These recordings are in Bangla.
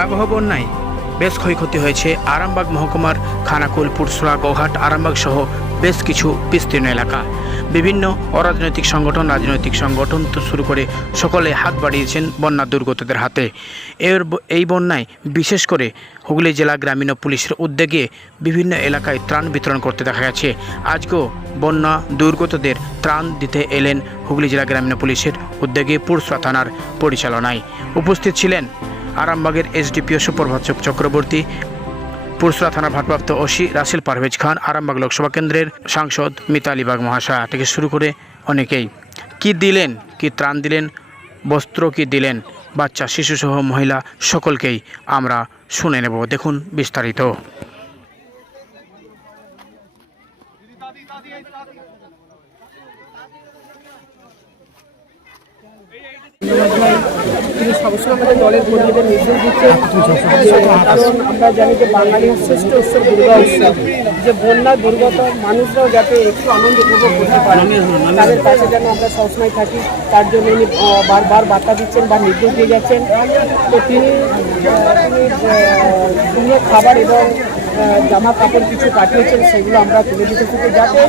ভয়াবহ বন্যায় বেশ ক্ষয়ক্ষতি হয়েছে আরামবাগ মহকুমার খানাকুল, পুরসুরা গোঘাট আরামবাগ সহ বেশ কিছু বিস্তীর্ণ এলাকা। বিভিন্ন অরাজনৈতিক সংগঠন, রাজনৈতিক সংগঠন তো শুরু করে সকলে হাত বাড়িয়েছেন বন্যা দুর্গতদের হাতে। এর এই বন্যায় বিশেষ করে হুগলি জেলা গ্রামীণ পুলিশের উদ্যোগে বিভিন্ন এলাকায় ত্রাণ বিতরণ করতে দেখা গেছে। আজকেও বন্যা দুর্গতদের ত্রাণ দিতে এলেন হুগলি জেলা গ্রামীণ পুলিশের উদ্যোগে পুরসুরা থানার পরিচালনায়। উপস্থিত ছিলেন আরামবাগের এসডিপিও সুপ্রভাত চক্রবর্তী, পুরসরা থানা ভারপ্রাপ্ত ওসি রাসেল পারভেজ খান, আরামবাগ লোকসভা কেন্দ্রের সাংসদ মিতালিবাগ মহাশয়া, থেকে শুরু করে অনেকেই। কি দিলেন? কি ত্রাণ দিলেন? বস্ত্র কি দিলেন? বাচ্চা, শিশুসহ মহিলা সকলকেই আমরা শুনে নেব। দেখুন বিস্তারিত। তিনি সবসময় আমাদের দলের কর্মীদের নির্দেশ দিচ্ছেন। যে কারণ আমরা জানি যে বাঙালির শ্রেষ্ঠ উৎসব দুর্গা উৎসব। যে বন্যা, দুর্গত মানুষরাও যাতে একটু আনন্দ উপভোগ করতে পারে, তাদের কাছে যেন আমরা সবসময় থাকি। তার জন্য উনি বারবার বার্তা দিচ্ছেন বা নির্দেশ দিয়ে যাচ্ছেন। তো তিনি তিনি খাবার এবং জামা কাপড় কিছু পাঠিয়েছেন, সেগুলো আমরা তুলে দিতেছি তো যাতে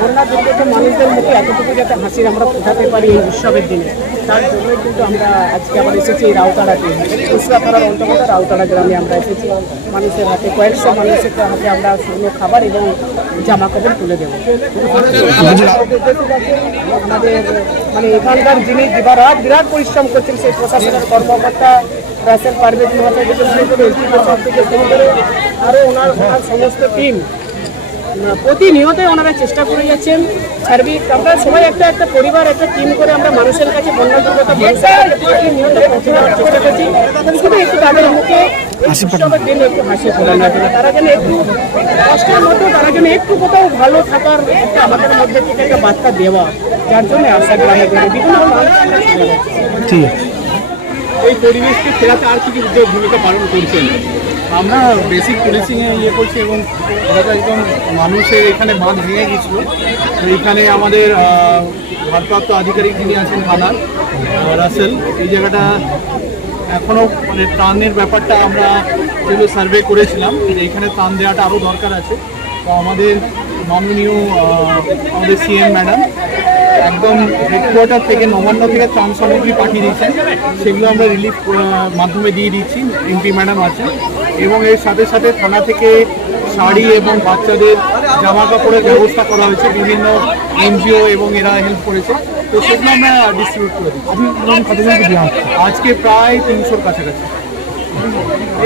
বন্যা দুর্গত মানুষদের মুখে এতটুকু যাতে হাসির আমরা ফোটাতে পারি এই উৎসবের দিনে। তার জন্যই কিন্তু আমরা আজকে আবার এসেছি এই রাউতাড়াতে উসরাপাড়ার অন্তর্গত রাউতাড়া গ্রামে আমরা এসেছি। মানুষের হাতে কয়েকশো মানুষের হাতে আমরা শুকনো খাবার এবং জামা কাপড় তুলে দেবো। আমাদের মানে এখানকার যিনি বিরাট বিরাট পরিশ্রম করছেন, সেই প্রশাসনের কর্মকর্তা রাসেল পারভেজ মহাশয় থেকে শুরু করে আরও ওনার ওনার সমস্ত টিম প্রতিনিয়তই ওনারা চেষ্টা করে যাচ্ছেন। সার্বিক আমরা সবাই একটা একটা পরিবার একটা টিম করে আমরা মানুষের কাছে বন্যা দুর্গত মানুষের কাছে প্রতিনিয়ত পৌঁছে দেওয়ার চেষ্টা করছি শুধু একটু তাদের মুখে উৎসবের দিনে একটু হাসি জন্য তারা যেন একটু কষ্টের মধ্যে তারা যেন একটু কোথাও ভালো থাকার একটা আমাদের মধ্যে থেকে একটা বার্তা দেওয়া যার জন্য আশা গ্রামে গ্রামে বিভিন্ন এই পরিবেশকে ফেরাতে আর কি কি উদ্যোগ ভূমিকা পালন করছেন? আমরা বেসিক পুলিশিংয়ে ইয়ে করছি এবং ওটা একদম মানুষের এখানে বাঁধ ভেঙে গেছিল তো এখানে আমাদের ভারপ্রাপ্ত আধিকারিক যিনি আছেন থানার রাসেল, এই জায়গাটা এখনও মানে ত্রাণের ব্যাপারটা আমরা যেগুলো সার্ভে করেছিলাম যে এখানে ত্রাণ দেওয়াটা আরও দরকার আছে। তো আমাদের মাননীয় আমাদের সিএম ম্যাডাম একদম হেডকোয়ার্টার থেকে নবান্ন থেকে ত্রাণ সামগ্রী পাঠিয়ে দিচ্ছেন সেগুলো আমরা রিলিফ মাধ্যমে দিয়ে দিচ্ছি এমপি ম্যাডাম আছেন এবং এর সাথে সাথে থানা থেকে শাড়ি এবং বাচ্চাদের জামা কাপড়ের ব্যবস্থা করা হয়েছে। বিভিন্ন এনজিও এবং এরা হেল্প করেছে। তো সেগুলো আমরা ডিস্ট্রিবিউট করে দিচ্ছি। আজকে প্রায় তিনশোর কাছাকাছি।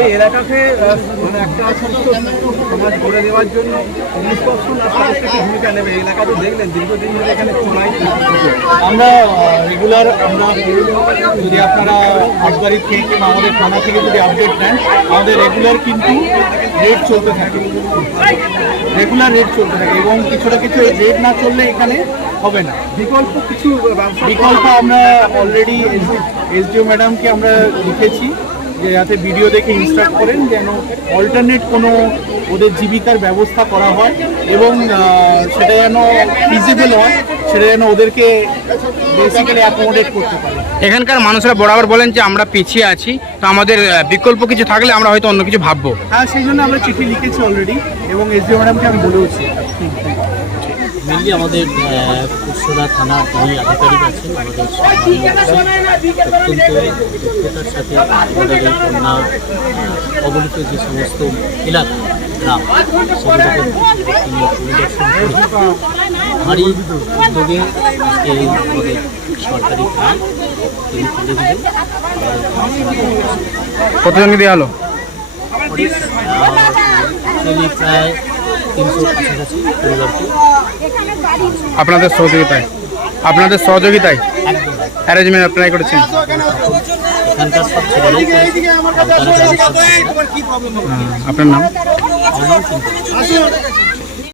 এই এলাকাকে মানে একটা সুস্থ সমাজ গড়ে দেওয়ার জন্য প্রশাসন আপনাদের কি ভূমিকা নেবে। এই এলাকা তো দেখলেন দীর্ঘদিন ধরে এখানে চলাই আমরা রেগুলার আমরা যদি আপনারা আটবাড়ির থেকে কিংবা আমাদের থানা থেকে যদি আপডেট নেন আমাদের রেগুলার কিন্তু রেট চলতে থাকে। রেগুলার রেট চলতে থাকে এবং কিছুটা কিছু রেট না চললে এখানে হবে না। বিকল্প কিছু বিকল্প আমরা অলরেডি এসডিও ম্যাডামকে আমরা লিখেছি। যে যাতে ভিডিও দেখে ইনস্ট্রাক্ট করেন যেন অল্টারনেট কোনো ওদের জীবিকার ব্যবস্থা করা হয় এবং সেটা যেন ফিজিবল হয় সেটা যেন ওদেরকে বেসিক্যালি অ্যাকোমোডেট করতে পারে। এখানকার মানুষরা বরাবর বলেন যে আমরা পিছিয়ে আছি তো আমাদের বিকল্প কিছু থাকলে আমরা হয়তো অন্য কিছু ভাববো। হ্যাঁ সেই জন্য আমরা চিঠি লিখেছি অলরেডি এবং এসডিও ম্যাডামকে আমি বলেওছি। মেনলি আমাদের কুশলা থানার যিনি আধিকারিক আছেন আমাদের অত্যন্ত দক্ষতার সাথে আমাদের এই বন্যা আহ, কবলিত যে সমস্ত এলাকা গ্রাম সেগুলোকে তিনি পরিদর্শন করে ভারী উদ্যোগে আজকে এই আমাদের সরকারি গ্রাম তিনি তুলে দিলেন কতজনকে দেওয়া হলো? প্রায় তিনশো কাছাকাছি পরিবারকে আপনাদের সহযোগিতায়। আপনাদের সহযোগিতায় অ্যারেঞ্জমেন্ট অ্যাপ্লাই করেছেন। এখানকার সব ছেলেরাই। আপনারা নাম?